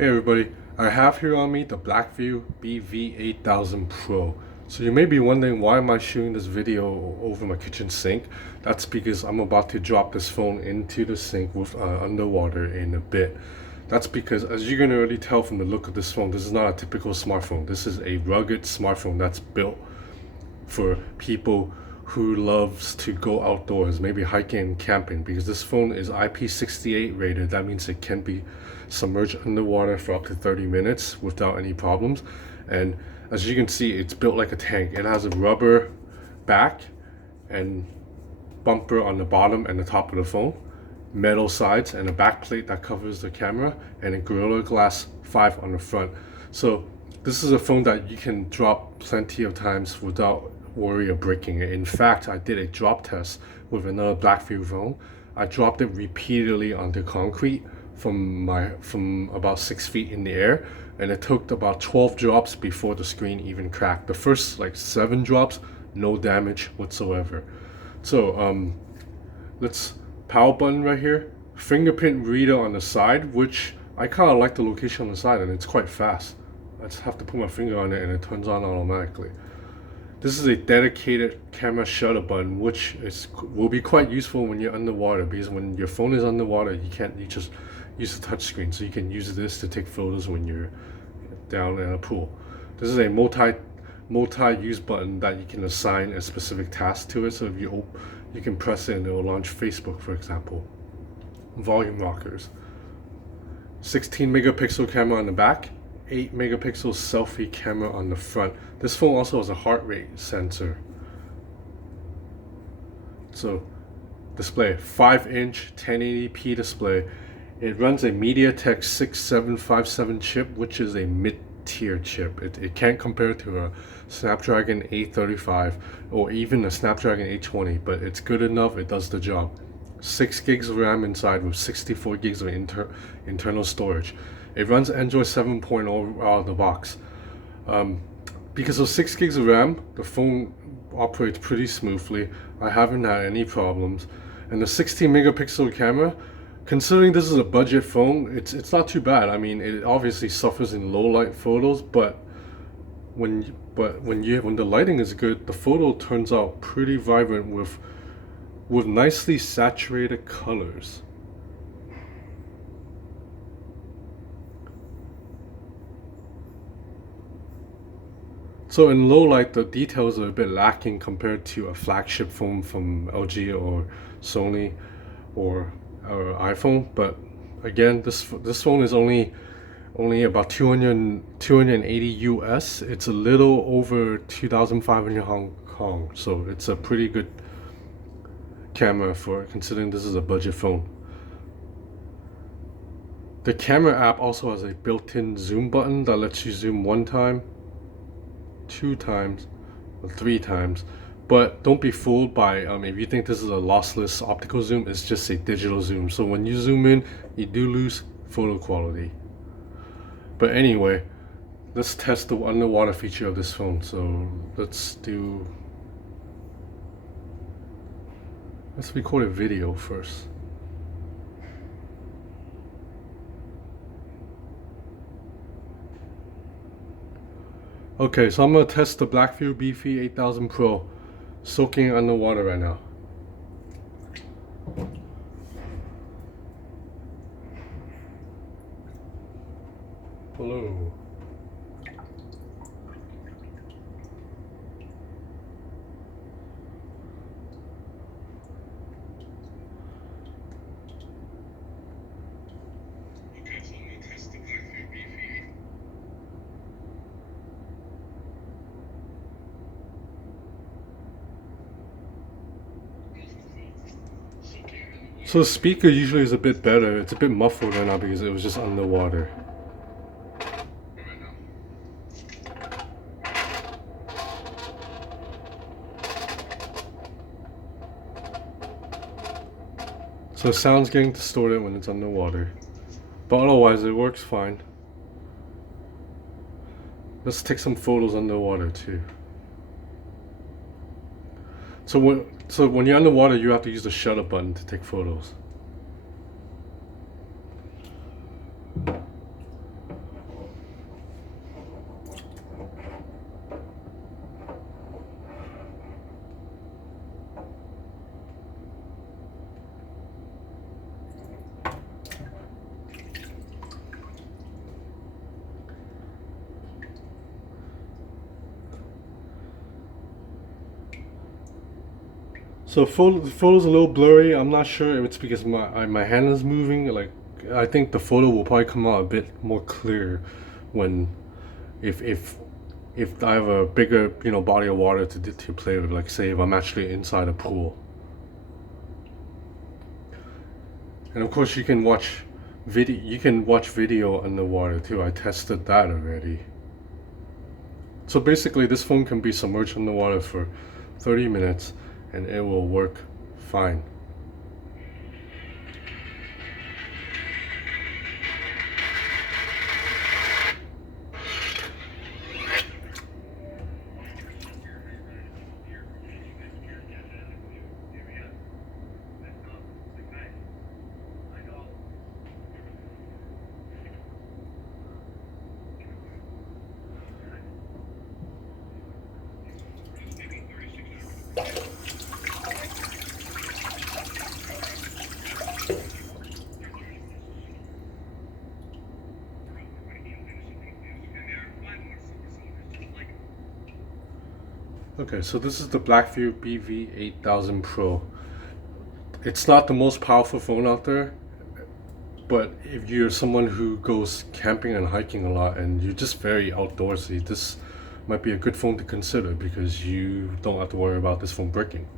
Hey everybody, I have here on me the Blackview BV8000 Pro. So you may be wondering, why am I shooting this video over my kitchen sink? That's because I'm about to drop this phone into the sink with underwater in a bit. That's because, as you can already tell from the look of this phone, this is not a typical smartphone. This is a rugged smartphone that's built for people who loves to go outdoors, maybe hiking and camping, because this phone is IP68 rated. That means it can be submerged underwater for up to 30 minutes without any problems. And as you can see, it's built like a tank. It has a rubber back and bumper on the bottom and the top of the phone, metal sides, and a back plate that covers the camera, and a Gorilla Glass 5 on the front. So this is a phone that you can drop plenty of times without worry of breaking it. In fact, I did a drop test with another Blackview phone. I dropped it repeatedly onto concrete from about 6 feet in the air, and it took about 12 drops before the screen even cracked. The first like 7 drops, no damage whatsoever. So let's power button right here, fingerprint reader on the side, which I kind of like the location on the side, and it's quite fast. I just have to put my finger on it and it turns on automatically. This is a dedicated camera shutter button, which will be quite useful when you're underwater, because when your phone is underwater, you just use the touch screen. So you can use this to take photos when you're down in a pool. This is a multi-use button that you can assign a specific task to it. So if you can press it and it will launch Facebook, for example. Volume rockers. 16 megapixel camera on the back. 8 megapixel selfie camera on the front. This phone also has a heart rate sensor. So display, 5-inch 1080p display. It runs a MediaTek 6757 chip, which is a mid-tier chip. It can't compare to a Snapdragon 835 or even a Snapdragon 820, but it's good enough, it does the job. 6 gigs of RAM inside with 64 gigs of internal storage. It runs Android 7.0 out of the box. Because of 6 gigs of RAM, the phone operates pretty smoothly. I haven't had any problems. And the 16 megapixel camera, considering this is a budget phone, it's not too bad. I mean, it obviously suffers in low light photos, but when the lighting is good, the photo turns out pretty vibrant with nicely saturated colors. So in low light, the details are a bit lacking compared to a flagship phone from LG or Sony or iPhone. But again, this phone is only about 280 US. It's a little over 2,500 Hong Kong. So it's a pretty good camera for considering this is a budget phone. The camera app also has a built-in zoom button that lets you zoom 1 time, 2 times, or 3 times. But don't be fooled by if you think this is a lossless optical zoom. It's just a digital zoom, so when you zoom in, you do lose photo quality. But anyway, let's test the underwater feature of this phone. So let's record a video first. Okay, so I'm going to test the Blackview BV8000 Pro soaking underwater right now. Hello. Okay, so I'm going to test the Blackview BV. So the speaker usually is a bit better. It's a bit muffled right now because it was just underwater. So sound's getting distorted when it's underwater, but otherwise it works fine. Let's take some photos underwater too. So when you're underwater, you have to use the shutter button to take photos. So the photo's a little blurry. I'm not sure if it's because my hand is moving. Like, I think the photo will probably come out a bit more clear when if I have a bigger, you know, body of water to play with. Like, say if I'm actually inside a pool. And of course, you can watch video. You can watch video underwater too. I tested that already. So basically, this phone can be submerged underwater for 30 minutes, and it will work fine. Okay, so this is the Blackview BV8000 Pro. It's not the most powerful phone out there, but if you're someone who goes camping and hiking a lot and you're just very outdoorsy, this might be a good phone to consider because you don't have to worry about this phone breaking.